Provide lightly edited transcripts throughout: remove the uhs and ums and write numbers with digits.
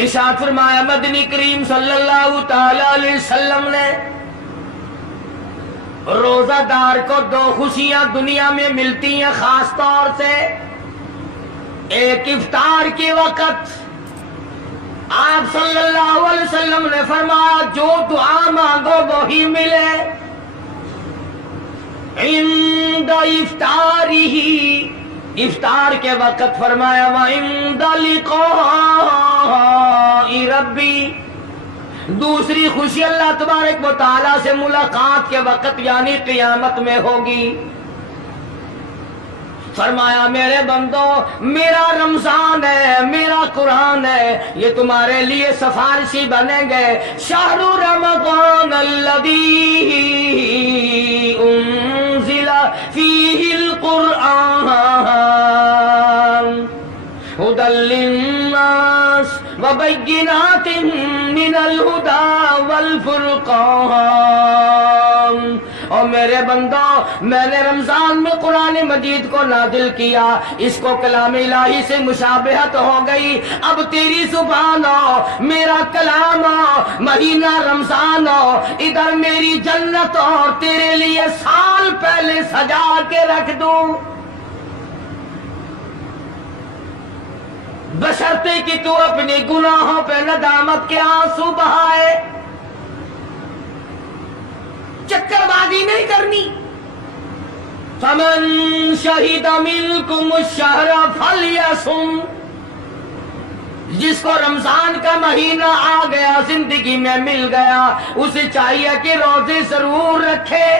ارشاد فرمایا مدنی کریم صلی اللہ تعالی علیہ وسلم نے روزہ دار کو دو خوشیاں دنیا میں ملتی ہیں خاص طور سے. ایک افطار کے وقت آپ صلی اللہ علیہ وسلم نے فرمایا جو دعا مانگو وہی ملے. عند افطارہ، افطار کے وقت فرمایا وعند لقاء ربی. دوسری خوشی اللہ تبارک و تعالی سے ملاقات کے وقت یعنی قیامت میں ہوگی. فرمایا میرے بندو میرا رمضان ہے، میرا قرآن ہے، یہ تمہارے لیے سفارشی بنیں گے. شہر رمضان الذی انزل فیہ القرآن ہدی للناس وبینات من الہدی والفرقان. اور میرے بندو میں نے رمضان میں قرآن مجید کو نازل کیا، اس کو کلام الہی سے مشابہت ہو گئی. اب تیری زبان ہو، میرا کلام ہو، مہینہ رمضان ہو، ادھر میری جنت اور تیرے لیے سال پہلے سجا کے رکھ دوں، بشرطے کہ تو اپنے گناہوں پہ ندامت کے آنسو بہائے. چکر بازی نہیں کرنی. فمن شہد منکم الشہر فلیصم. جس کو رمضان کا مہینہ آ گیا، زندگی میں مل گیا، اسے چاہیے کہ روزے ضرور رکھے.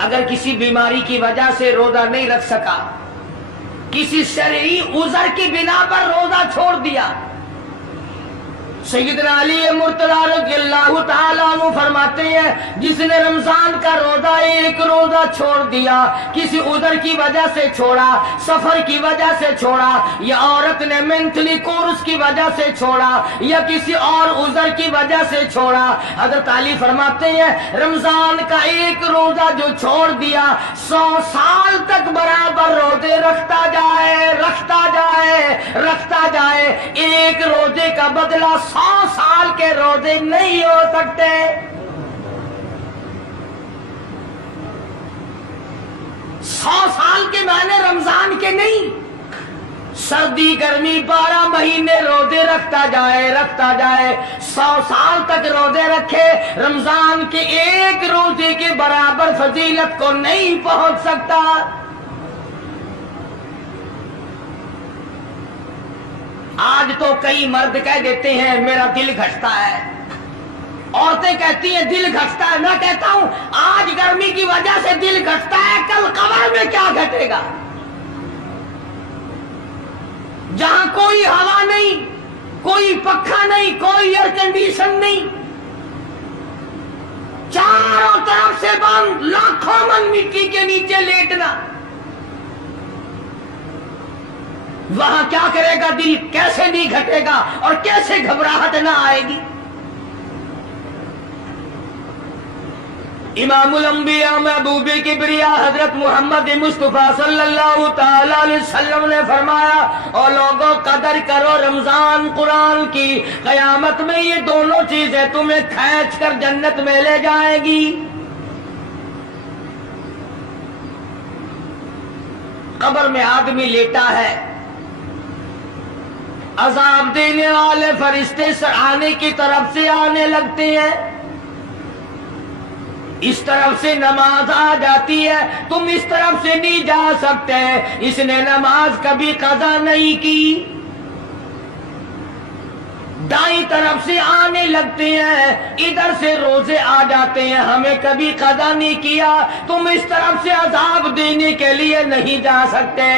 اگر کسی بیماری کی وجہ سے روزہ نہیں رکھ سکا، کسی شرعی عذر کی بنا پر روزہ چھوڑ دیا، سیدنا علی مرتضی رضی اللہ تعالیٰ عنہ فرماتے ہیں جس نے رمضان کا روزہ ایک روزہ چھوڑ دیا، کسی عذر کی وجہ سے چھوڑا، سفر کی وجہ سے چھوڑا، یا عورت نے مینٹلی کورس کی وجہ سے چھوڑا، یا کسی اور عذر کی وجہ سے چھوڑا، حضرت علی فرماتے ہیں رمضان کا ایک روزہ جو چھوڑ دیا 100 سال تک برابر روزے رکھتا جائے، رکھتا جائے، رکھتا جائے، ایک روزے کا بدلہ 100 سال کے روزے نہیں ہو سکتے. 100 سال کے معنی رمضان کے نہیں. سردی گرمی 12 مہینے روزے رکھتا جائے، رکھتا جائے، 100 سال تک روزے رکھے، رمضان کے ایک روزے کے برابر فضیلت کو نہیں پہنچ سکتا. آج تو کئی مرد کہہ دیتے ہیں میرا دل گھٹتا ہے، عورتیں کہتی ہیں دل گھٹتا ہے. میں کہتا ہوں آج گرمی کی وجہ سے دل گھٹتا ہے، کل قبر میں کیا گھٹے گا؟ جہاں کوئی ہوا نہیں، کوئی پنکھا نہیں، کوئی ایئر کنڈیشن نہیں، چاروں طرف سے بند، لاکھوں من مٹی کے نیچے لیٹنا، وہاں کیا کرے گا دل؟ کیسے نہیں گھٹے گا اور کیسے گھبراہٹ نہ آئے گی؟ امام الانبیاء محبوب کبریا حضرت محمد مصطفیٰ صلی اللہ تعالی علیہ وسلم نے فرمایا اور لوگوں قدر کرو رمضان قرآن کی، قیامت میں یہ دونوں چیزیں تمہیں کھینچ کر جنت میں لے جائے گی. قبر میں آدمی لیٹا ہے، عذاب دینے والے فرشتے سرانے کی طرف سے آنے لگتے ہیں، اس طرف سے نماز آ جاتی ہے، تم اس طرف سے نہیں جا سکتے، اس نے نماز کبھی قضا نہیں کی. دائیں طرف سے آنے لگتے ہیں، ادھر سے روزے آ جاتے ہیں، ہمیں کبھی قضا نہیں کیا، تم اس طرف سے عذاب دینے کے لیے نہیں جا سکتے.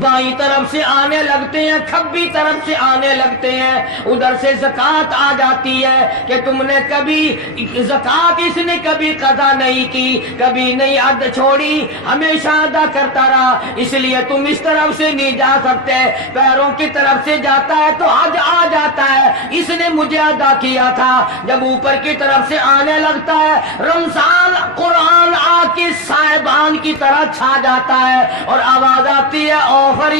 بائیں طرف سے آنے لگتے ہیں، کھبی طرف سے آنے لگتے ہیں، ادھر سے زکوٰۃ آ جاتی ہے کہ تم نے کبھی زکوٰۃ اس نے کبھی قضا نہیں کی، کبھی نہیں ادا چھوڑی، ہمیشہ ادا کرتا رہا، اس لیے تم اس طرف سے نہیں جا سکتے. پیروں کی طرف سے جاتا ہے تو حج آ جاتا ہے، اس نے مجھے ادا کیا تھا. جب اوپر کی طرف سے آنے لگتا ہے، رمضان قرآن آ کے صاحبان کی طرح چھا جاتا ہے اور آواز آتی ہے آفر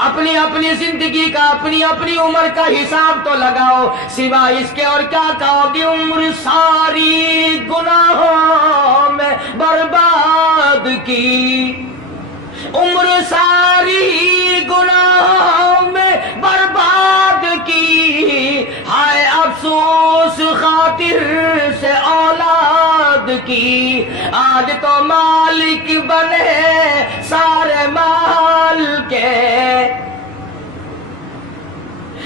اپنی اپنی زندگی کا اپنی اپنی عمر کا حساب تو لگاؤ، سوا اس کے اور کیا کہو گی؟ عمر ساری گناہوں میں برباد کی، عمر ساری گناہوں میں برباد کی، ہائے افسوس خاطر سے اولاد کی، آج تو مالک بنے سارے مال کے،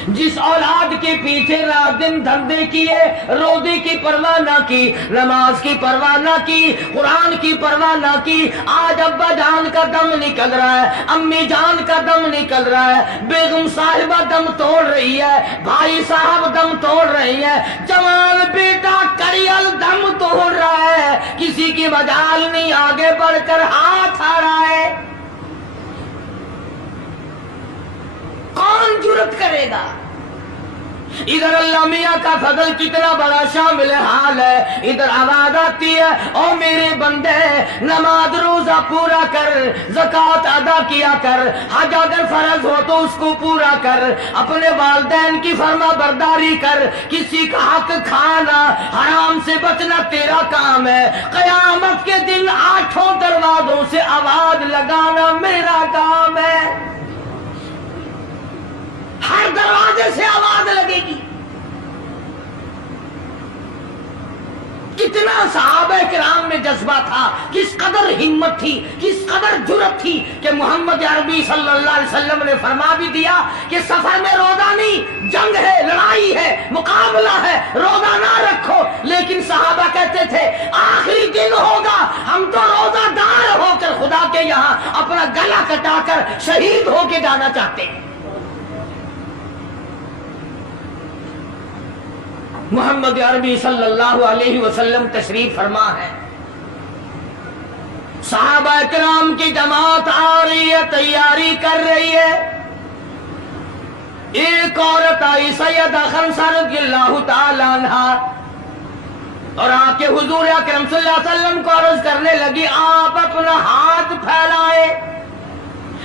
جس اولاد کے پیچھے رات دن دھندے کیے، روزے کی پرواہ نہ کی، نماز کی پرواہ نہ کی، قرآن کی پرواہ نہ کی، آج ابا جان کا دم نکل رہا ہے، امی جان کا دم نکل رہا ہے، بیگم صاحبہ دم توڑ رہی ہے، بھائی صاحب دم توڑ رہی ہے، جوان بیٹا کڑیل دم توڑ رہا ہے، کسی کی مجال نہیں آگے بڑھ کر ہاتھ آ رہا ہے، کون جرت کرے گا؟ ادھر اللہ میاں کا فضل کتنا بڑا شامل حال ہے، ادھر آواز آتی ہے او میرے بندے نماز روزہ پورا کر، زکوٰۃ ادا کیا کر، حج اگر فرض ہو تو اس کو پورا کر، اپنے والدین کی فرما برداری کر، کسی کا حق کھانا حرام سے بچنا تیرا کام ہے، قیامت کے دن 8 دروازوں سے آواز لگانا میرا کام ہے، ہر دروازے سے آواز لگے گی۔ کتنا صحابہ کرام میں جذبہ تھا، کس قدر ہمت تھی، کس قدر جرت تھی کہ محمد عربی صلی اللہ علیہ وسلم نے فرما بھی دیا کہ سفر میں روزہ نہیں، جنگ ہے، لڑائی ہے، مقابلہ ہے، روزہ نہ رکھو، لیکن صحابہ کہتے تھے آخری دن ہوگا ہم تو روزہ دار ہو کر خدا کے یہاں اپنا گلا کٹا کر شہید ہو کے جانا چاہتے ہیں۔ محمد عربی صلی اللہ علیہ وسلم تشریف فرما ہے، صحابہ کرام کی جماعت آ رہی ہے، تیاری کر رہی ہے، ایک عورت آئی سیدہ خنسہ رضی اللہ تعالی عنہا اور آ کے حضور اکرم صلی اللہ علیہ وسلم کو عرض کرنے لگی آپ اپنا ہاتھ پھیلائے،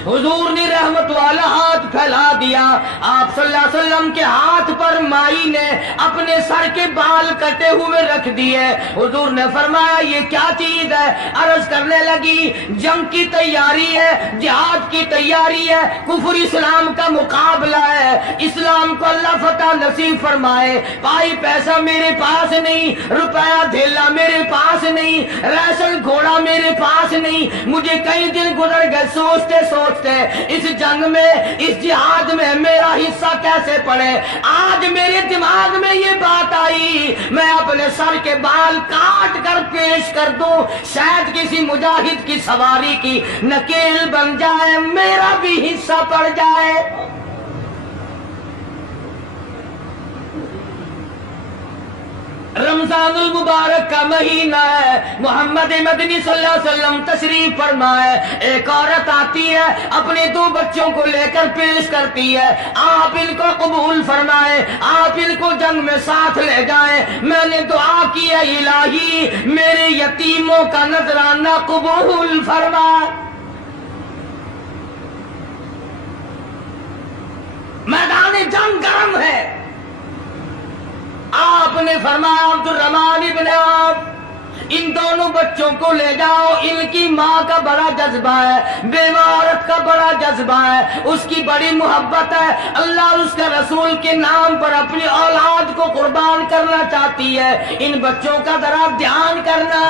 حضور نے رحمت والا ہاتھ پھیلا دیا، آپ صلی اللہ علیہ وسلم کے ہاتھ پر مائی نے اپنے سر کے بال کٹے ہوئے رکھ دیے، حضور نے فرمایا یہ کیا چیز ہے؟ عرض کرنے لگی جنگ کی تیاری ہے، جہاد کی تیاری ہے، کفر اسلام کا مقابلہ ہے، اسلام کو اللہ فتح نصیب فرمائے، پائی پیسہ میرے پاس نہیں، روپیہ دھیلا میرے پاس نہیں، ریشن گھوڑا میرے پاس نہیں، مجھے کئی دن گزر گئے سوچتے سوچتے اس جنگ میں، اس جہاد میں میرا حصہ کیسے پڑے، آج میرے دماغ میں یہ بات آئی میں اپنے سر کے بال کاٹ کر پیش کر دوں، شاید کسی مجاہد کی سواری کی نکیل بن جائے، میرا بھی حصہ پڑ جائے۔ رمضان المبارک کا مہینہ ہے، محمد مدنی صلی اللہ علیہ وسلم تشریف فرمائے، ایک عورت آتی ہے اپنے 2 بچوں کو لے کر پیش کرتی ہے، آپ ان کو قبول فرمائے، آپ ان کو جنگ میں ساتھ لے جائیں، میں نے دعا کی ہے الہی میرے یتیموں کا نذرانہ قبول فرما۔ میدان جنگ گرم ہے، آپ نے فرمایا عبد الرحمن ابن عوف ان دونوں بچوں کو لے جاؤ، ان کی ماں کا بڑا جذبہ ہے، بیوہ عورت کا بڑا جذبہ ہے، اس کی بڑی محبت ہے، اللہ اس کے رسول کے نام پر اپنی اولاد کو قربان کرنا چاہتی ہے، ان بچوں کا ذرا دھیان کرنا۔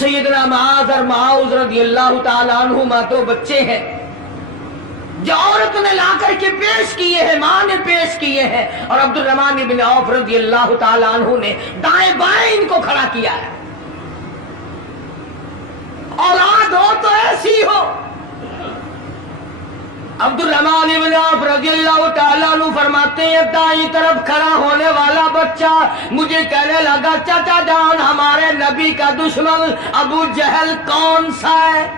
سیدنا معاذ اور معاذ رضی اللہ تعالیٰ عنہما 2 بچے ہیں جو عورت نے لا کر کے پیش کیے ہیں، ماں نے پیش کیے ہیں، اور عبد الرحمن بن عوف رضی اللہ تعالیٰ عنہ نے دائیں بائیں ان کو کھڑا کیا ہے۔ اولاد ہو تو ایسی ہو۔ عبد الرحمن بن عوف رضی اللہ تعالیٰ عنہ فرماتے ہیں دائیں طرف کھڑا ہونے والا بچہ مجھے کہنے لگا چچا جان ہمارے نبی کا دشمن ابو جہل کون سا ہے؟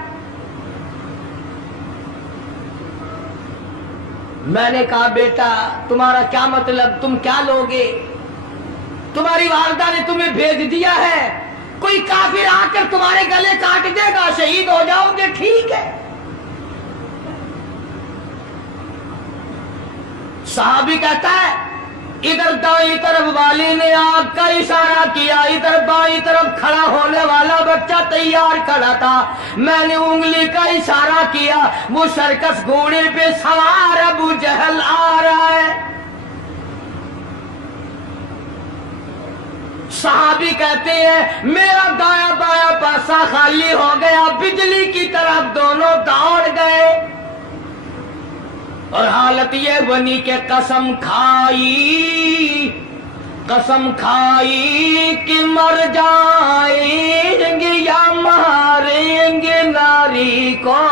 میں نے کہا بیٹا تمہارا کیا مطلب، تم کیا لوگے؟ تمہاری والدہ نے تمہیں بھیج دیا ہے، کوئی کافر آ کر تمہارے گلے کاٹ دے گا، شہید ہو جاؤ گے، ٹھیک ہے۔ صحابی کہتا ہے ادھر دائیں طرف والی نے آگ کا اشارہ کیا، ادھر بائیں طرف کھڑا ہونے والا بچہ تیار کھڑا تھا، میں نے انگلی کا اشارہ کیا، وہ سرکس گھوڑے پہ سوار ابو جہل آ رہا ہے۔ صحابی کہتے ہیں میرا دایاں بایاں پاسا خالی ہو گیا، بجلی کی طرف دونوں دوڑ گئے، اور حالت یہ بنی کہ قسم کھائی کہ مر جائیں گے یا ماریں گے ناری کو،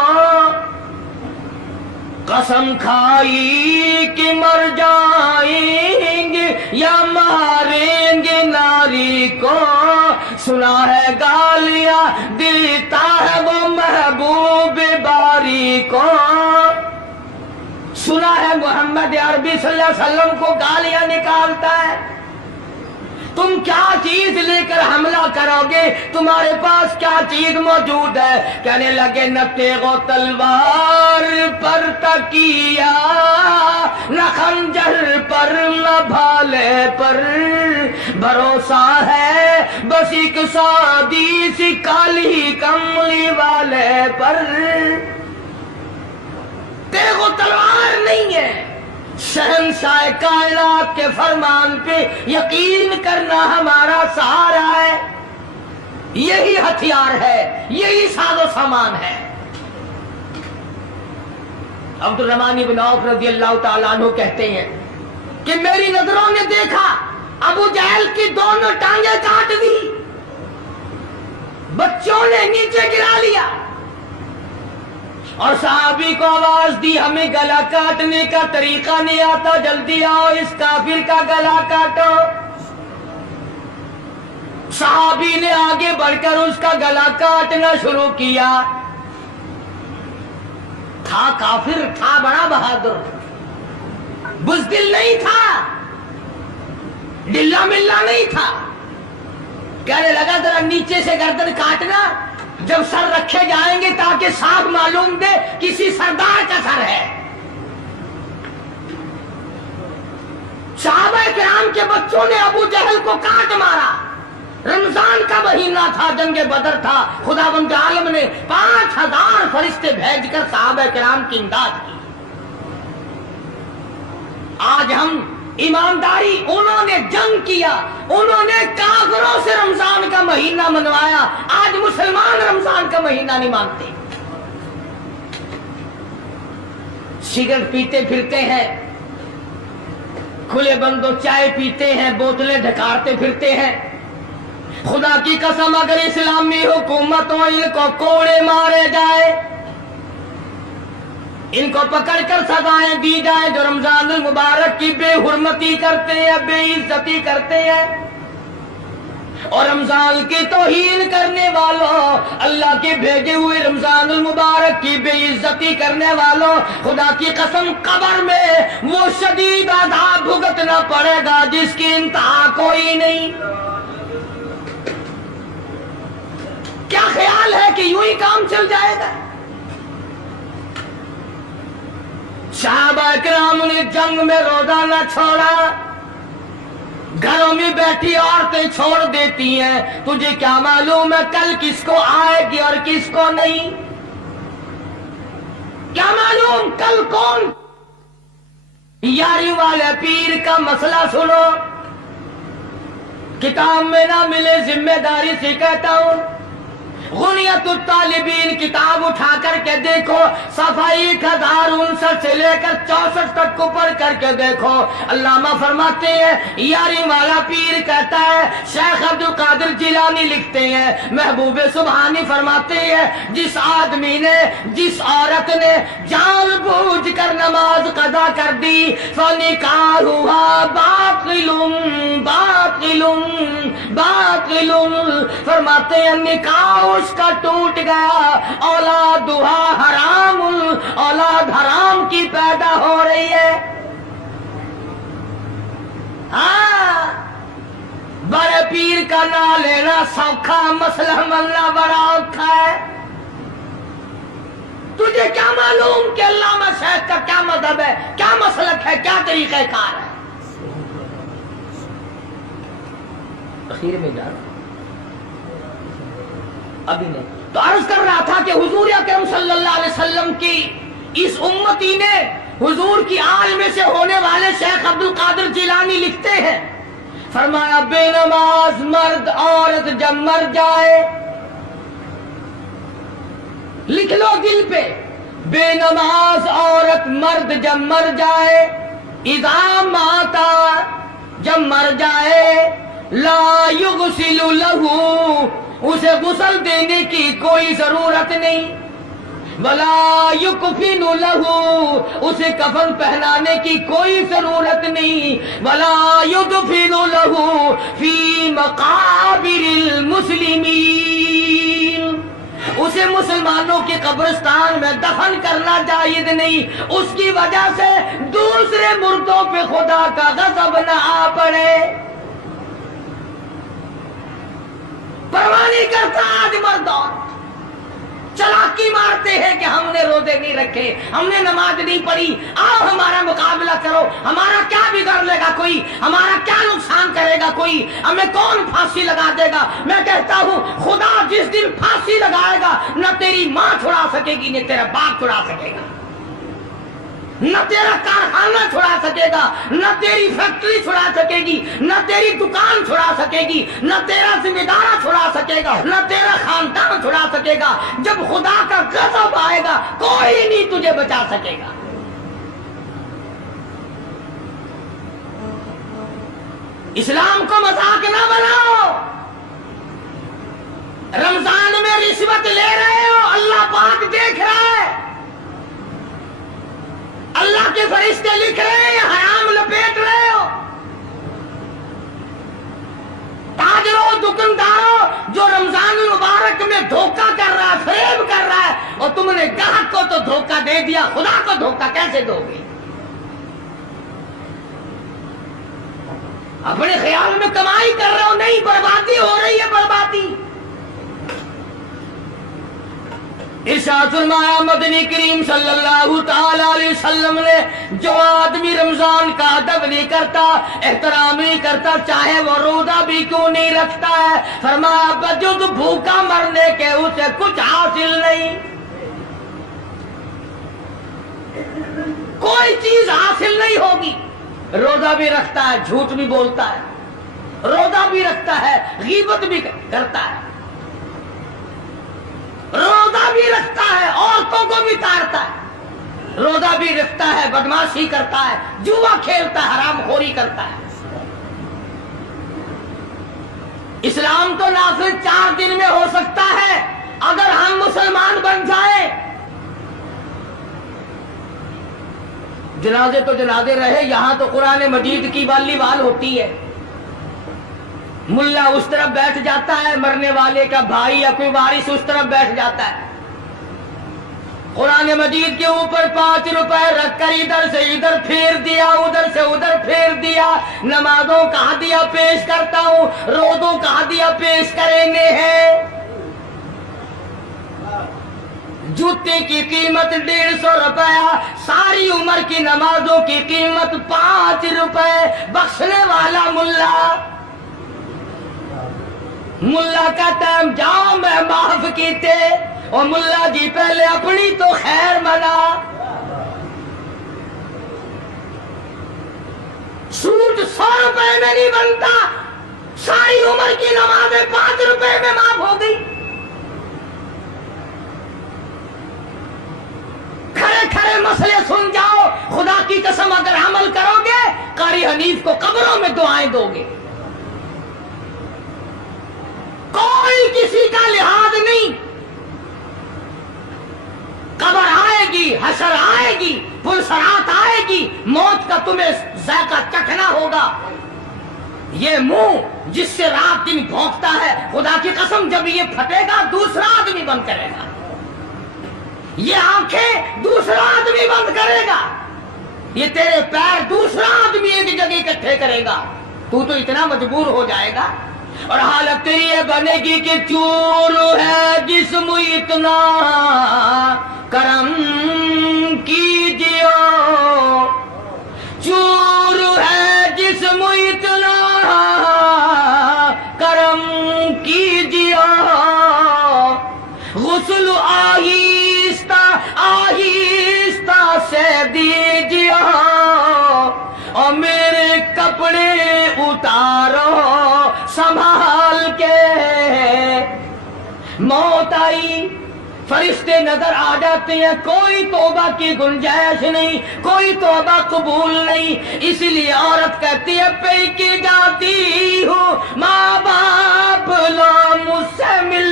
قسم کھائی کہ مر جائیں گے یا ماریں گے ناری کو، سنا ہے گالیاں دیتا ہے وہ محبوب باری کو، سنا ہے محمد عربی صلی اللہ علیہ وسلم کو گالیاں نکالتا ہے، تم کیا چیز لے کر حملہ کرو گے، تمہارے پاس کیا چیز موجود ہے؟ کہنے لگے نہ تیغ و تلوار پر تکیہ، نہ خنجر پر نہ بھالے پر، بھروسہ ہے بس ایک سادی سی کالی کملی والے پر، تیغ و تلوار نہیں ہے، شہنشاہ کائنات کے فرمان پہ یقین کرنا ہمارا سہارا ہے، یہی ہتھیار ہے، یہی ساز و سامان ہے۔ عبد الرحمن بن عوف رضی اللہ تعالیٰ عنہ کہتے ہیں کہ میری نظروں نے دیکھا ابو جہل کی دونوں ٹانگیں کاٹ دی، بچوں نے نیچے گرا لیا، اور صحابی کو آواز دی ہمیں گلا کاٹنے کا طریقہ نہیں آتا، جلدی آؤ اس کافر کا گلا کاٹو۔ صحابی نے آگے بڑھ کر اس کا گلا کاٹنا شروع کیا، تھا کافر، تھا بڑا بہادر، بزدل نہیں تھا، ڈلا ملا نہیں تھا، کہنے لگا ذرا نیچے سے گردن کاٹنا، جب سر رکھے جائیں گے تاکہ صاف معلوم دے کسی سردار کا سر ہے۔ صحابہ کرام کے بچوں نے ابو جہل کو کاٹ مارا، رمضان کا مہینہ تھا، جنگ بدر تھا، خداوند عالم نے 5000 فرشتے بھیج کر صحابہ کرام کی امداد کی۔ آج ہم ایمانداری، انہوں نے جنگ کیا، انہوں نے کافروں سے رمضان کا مہینہ منوایا، آج مسلمان رمضان کا مہینہ نہیں مانتے، سگریٹ پیتے پھرتے ہیں، کھلے بندوں چائے پیتے ہیں، بوتلیں ڈھکارتے پھرتے ہیں۔ خدا کی قسم اگر اسلامی حکومت ہو، ان کو کوڑے مارے جائے، ان کو پکڑ کر سزائیں دی جائے جو رمضان المبارک کی بے حرمتی کرتے ہیں، بے عزتی کرتے ہیں، اور رمضان کی توہین کرنے والوں، اللہ کے بھیجے ہوئے رمضان المبارک کی بے عزتی کرنے والوں، خدا کی قسم قبر میں وہ شدید عذاب بھگتنا پڑے گا جس کی انتہا کوئی نہیں۔ کیا خیال ہے کہ یوں ہی کام چل جائے گا؟ صحابہ کرام نے جنگ میں روزہ نہ چھوڑا، گھروں میں بیٹھی عورتیں چھوڑ دیتی ہیں، تجھے کیا معلوم ہے کل کس کو آئے گی اور کس کو نہیں؟ کیا معلوم کل کون؟ یاری والے پیر کا مسئلہ سنو، کتاب میں نہ ملے، ذمہ داری سے کہتا ہوں، غنیت الطالبین کتاب اٹھا کر کے دیکھو، صفحہ 1059 سے لے کر 64 تک کو پڑھ کر کے دیکھو، علامہ فرماتے ہیں، یاری والا پیر کہتا ہے، شیخ عبد القادر جیلانی لکھتے ہیں، محبوب سبحانی فرماتے ہیں، جس آدمی نے، جس عورت نے جان بوجھ کر نماز قضا کر دی، فنکاحها باطل باطل باطل، فرماتے ہیں نکاح اس کا ٹوٹ گیا، اولادھا حرام، اولاد حرام کی پیدا ہو رہی ہے۔ ہاں، بڑے پیر کا مسئلہ نہ لینا سوکھا، مسئلہ ملنا بڑا اوکھا ہے۔ تجھے کیا معلوم کہ علامہ شیخ کا کیا مذہب ہے، کیا مسلک ہے، کیا طریقہ کار ہے؟ اخیر میں جا رہا ابھی نہیں تو عرض کر رہا تھا کہ حضور اکرم صلی اللہ علیہ وسلم کی اس امتی نے حضور کی آل میں سے ہونے والے شیخ عبد القادر جیلانی لکھتے ہیں، فرمایا بے نماز مرد عورت جب مر جائے، لکھ لو دل پہ، بے نماز عورت مرد جب مر جائے، اذا ماتا جب مر جائے، لا یغسل لہو اسے غسل دینے کی کوئی ضرورت نہیں، ولا یکفن لہو اسے کفن پہنانے کی کوئی ضرورت نہیں، ولا یدفن لہو فی مقابر المسلمین اسے مسلمانوں کے قبرستان میں دفن کرنا جائز نہیں، اس کی وجہ سے دوسرے مردوں پہ خدا کا غضب نہ آ پڑے۔ پرواہ نہیں کرتا آج مردوں، چلاکی مارتے ہیں کہ ہم نے روزے نہیں رکھے، ہم نے نماز نہیں پڑھی، آؤ ہمارا مقابلہ کرو، ہمارا کیا بگڑ لے گا کوئی، ہمارا کیا نقصان کرے گا کوئی، ہمیں کون پھانسی لگا دے گا؟ میں کہتا ہوں خدا جس دن پھانسی لگائے گا نہ تیری ماں چھڑا سکے گی نہ تیرا باپ چھڑا سکے گا، نہ تیرا کارخانہ چھڑا سکے گا، نہ تیری فیکٹری چھڑا سکے گی، نہ تیری دکان چھڑا سکے گی، نہ تیرا ذمہ دارہ چھڑا سکے گا، نہ تیرا خاندان چھڑا سکے گا۔ جب خدا کا غضب آئے گا کوئی نہیں تجھے بچا سکے گا۔ اسلام کو مذاق نہ بناؤ۔ رمضان میں رشوت لے رہے ہو، اللہ پاک دیکھ رہا ہے، اللہ کے فرشتے لکھ رہے ہیں، حرام لپیٹ رہے ہو۔ تاجروں دکانداروں جو رمضان المبارک میں دھوکہ کر رہا ہے، فریب کر رہا ہے، اور تم نے گاہک کو تو دھوکہ دے دیا، خدا کو دھوکہ کیسے دو گے؟ اپنے خیال میں کمائی کر رہے ہو، نہیں، بربادی ہو رہی ہے، بربادی۔ ارشاد فرمایا مدنی کریم صلی اللہ تعالی علیہ وسلم نے جو آدمی رمضان کا ادب نہیں کرتا، احترام نہیں کرتا، چاہے وہ روزہ بھی کیوں نہیں رکھتا ہے، فرمایا بجد بھوکا مرنے کے اسے کچھ حاصل نہیں، کوئی چیز حاصل نہیں ہوگی۔ روزہ بھی رکھتا ہے، جھوٹ بھی بولتا ہے، روزہ بھی رکھتا ہے، غیبت بھی کرتا ہے، روزہ بھی رکھتا ہے، عورتوں کو بھی تارتا ہے، روزہ بھی رکھتا ہے، بدماشی کرتا ہے، جوا کھیلتا ہے، حرام خوری کرتا ہے۔ اسلام تو نافذ 4 دن میں ہو سکتا ہے اگر ہم مسلمان بن جائیں۔ جنازے تو جنازے رہے، یہاں تو قرآن مجید کی والی وال ہوتی ہے، ملا اس طرف بیٹھ جاتا ہے، مرنے والے کا بھائی یا کوئی وارث اس طرف بیٹھ جاتا ہے، قرآن مجید کے اوپر 5 روپے رکھ کر ادھر سے ادھر پھیر دیا، ادھر سے ادھر پھیر دیا، نمازوں کا ہدیہ پیش کرتا ہوں، روزوں کا ہدیہ پیش کرنے ہیں۔ جوتے کی قیمت 150 روپیہ، ساری عمر کی نمازوں کی قیمت 5 روپے، بخشنے والا ملا۔ ملا کا ٹائم جاؤ میں معاف کیتے، اور ملا جی پہلے اپنی تو خیر منا۔ سوٹ 100 روپے میں نہیں بنتا، ساری عمر کی نمازیں 5 روپے میں معاف ہو گئی۔ کھڑے کھڑے مسئلے سن جاؤ، خدا کی قسم اگر عمل کرو گے قاری حنیف کو قبروں میں دعائیں دو گے، کوئی کسی کا لحاظ نہیں۔ قبر آئے گی، حشر آئے گی، پلسرات آئے گی، موت کا تمہیں ذائقہ چکھنا ہوگا۔ یہ منہ جس سے رات دن بھونکتا ہے، خدا کی قسم جب یہ پھٹے گا دوسرا آدمی بند کرے گا، یہ آنکھیں دوسرا آدمی بند کرے گا، یہ تیرے پیر دوسرا آدمی ایک جگہ اکٹھے کرے گا، تو اتنا مجبور ہو جائے گا۔ اور حالت تیری یہ بنے گی کہ چور ہے جسم اتنا کرم کیجیے، چور ہے جسم اتنا کرم کیجیے، غسل آہستہ آہستہ سے دیجیے، اور میرے کپڑے اتارو سنبھال کے۔ موت آئی، فرشتے نظر آ جاتے ہیں، کوئی توبہ کی گنجائش نہیں، کوئی توبہ قبول نہیں، اس لیے عورت کہتی ہے پی کے جاتی ہوں ماں باپ لو مجھ سے مل،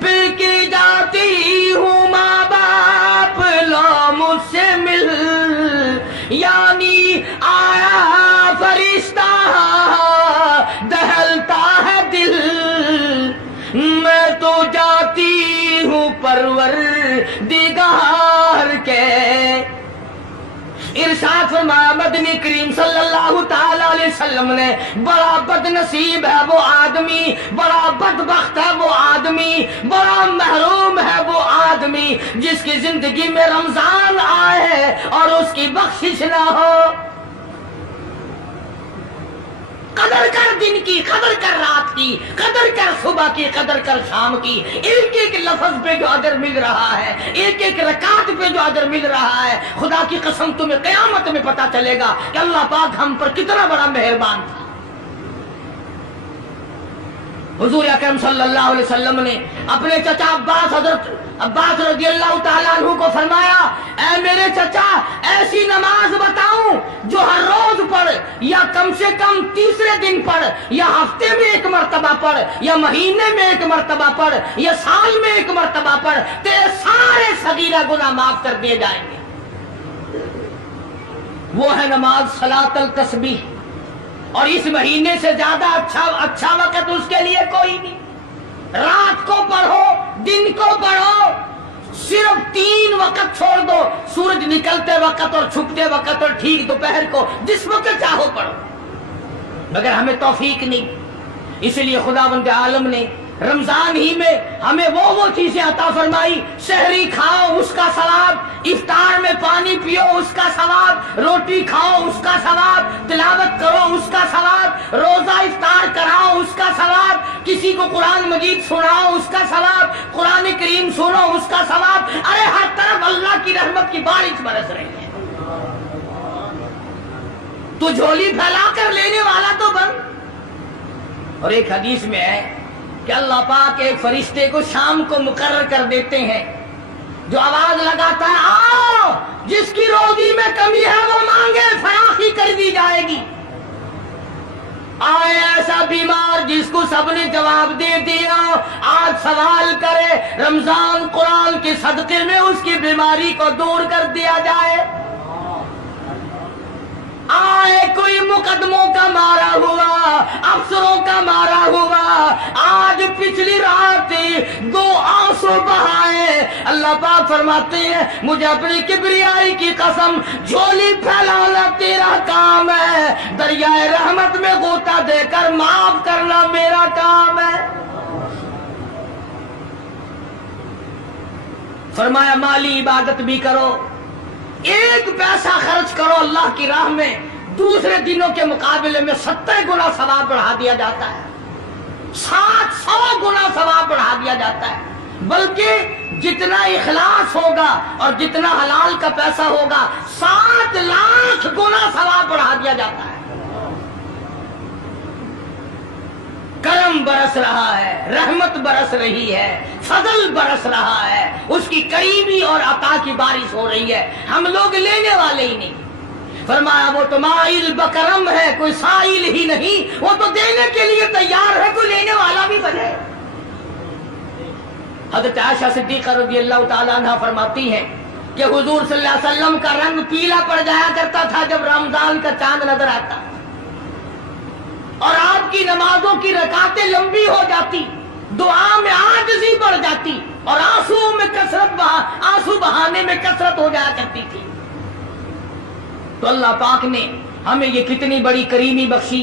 پی کے جاتی ہوں ماں باپ لو مجھ سے مل، یعنی آیا فرشتہ دہلتا ہے دل، میں تو جاتی ہوں پروردگار کے۔ ارشاد فرمایا مدنی کریم صلی اللہ تعالی علیہ وسلم نے، بڑا بد نصیب ہے وہ آدمی، بڑا بدبخت ہے وہ آدمی، بڑا محروم ہے وہ آدمی جس کی زندگی میں رمضان آئے اور اس کی بخشش نہ ہو۔ قدر کر دن کی، قدر کر رات کی، قدر کر صبح کی، قدر کر شام کی، ایک ایک لفظ پہ جو اجر مل رہا ہے، ایک ایک رکعت پہ جو اجر مل رہا ہے، خدا کی قسم تمہیں قیامت میں پتا چلے گا کہ اللہ پاک ہم پر کتنا بڑا مہربان تھا۔ حضور اکرم صلی اللہ علیہ وسلم نے اپنے چچا عباس، حضرت عباس رضی اللہ تعالیٰ عنہ کو فرمایا، اے میرے چچا ایسی نماز بتاؤں جو ہر روز پڑھ، یا کم سے کم تیسرے دن پڑھ، یا ہفتے میں ایک مرتبہ پڑھ، یا مہینے میں ایک مرتبہ پڑھ، یا سال میں ایک مرتبہ پڑھ، تیرے سارے صغیرہ گناہ معاف کر دیے جائیں گے۔ وہ ہے نماز صلاۃ التسبیح، اور اس مہینے سے زیادہ اچھا وقت اس کے لیے کوئی نہیں۔ رات کو پڑھو، دن کو پڑھو، صرف 3 وقت چھوڑ دو، سورج نکلتے وقت اور چھپتے وقت اور ٹھیک دوپہر کو، جس وقت چاہو پڑھو، مگر ہمیں توفیق نہیں۔ اس لیے خداوند عالم نے رمضان ہی میں ہمیں وہ چیزیں عطا فرمائی، سحری کھاؤ اس کا ثواب، افطار میں پانی پیو اس کا ثواب، روٹی کھاؤ اس کا ثواب، تلاوت کرو اس کا ثواب، روزہ افطار کراؤ اس کا ثواب، کسی کو قرآن مجید سناؤ اس کا ثواب، قرآن کریم سنو اس کا ثواب۔ ارے ہر طرف اللہ کی رحمت کی بارش برس رہی ہے، تو جھولی پھیلا کر لینے والا تو بن۔ اور ایک حدیث میں ہے کہ اللہ پاک ایک فرشتے کو شام کو مقرر کر دیتے ہیں جو آواز لگاتا ہے آؤ، جس کی روزی میں کمی ہے وہ مانگے، فراخی کر دی جائے گی۔ آئے ایسا بیمار جس کو سب نے جواب دے دیا، آج سوال کرے، رمضان قرآن کے صدقے میں اس کی بیماری کو دور کر دیا جائے۔ آئے کوئی مقدموں کا مارا ہوا، افسروں کا مارا ہوا، آج پچھلی رات 2 آنسو بہائے، اللہ پاک فرماتے ہیں مجھے اپنی کبریائی کی قسم، جھولی پھیلانا تیرا کام ہے، دریائے رحمت میں غوطہ دے کر معاف کرنا میرا کام ہے۔ فرمایا مالی عبادت بھی کرو، ایک پیسہ خرچ کرو اللہ کی راہ میں، دوسرے دنوں کے مقابلے میں 70 گنا ثواب بڑھا دیا جاتا ہے، 700 گنا ثواب بڑھا دیا جاتا ہے، بلکہ جتنا اخلاص ہوگا اور جتنا حلال کا پیسہ ہوگا 7 لاکھ گنا ثواب بڑھا دیا جاتا ہے۔ کرم برس رہا ہے، رحمت برس رہی ہے، فضل برس رہا ہے، اس کی کریمی اور عطا کی بارش ہو رہی ہے، ہم لوگ لینے والے ہی نہیں۔ فرمایا وہ تو مائل بکرم ہے، کوئی سائل ہی نہیں، وہ تو دینے کے لیے تیار ہے، کوئی لینے والا بھی بنے۔ حضرت عائشہ صدیقہ رضی اللہ تعالیٰ عنہ فرماتی ہیں کہ حضور صلی اللہ علیہ وسلم کا رنگ پیلا پڑ جایا کرتا تھا جب رمضان کا چاند نظر آتا، اور آپ کی نمازوں کی رکعتیں لمبی ہو جاتی، دعا میں عاجزی بڑھ جاتی، اور آنسو بہانے میں کثرت ہو جایا کرتی تھی۔ تو اللہ پاک نے ہمیں یہ کتنی بڑی کریمی بخشی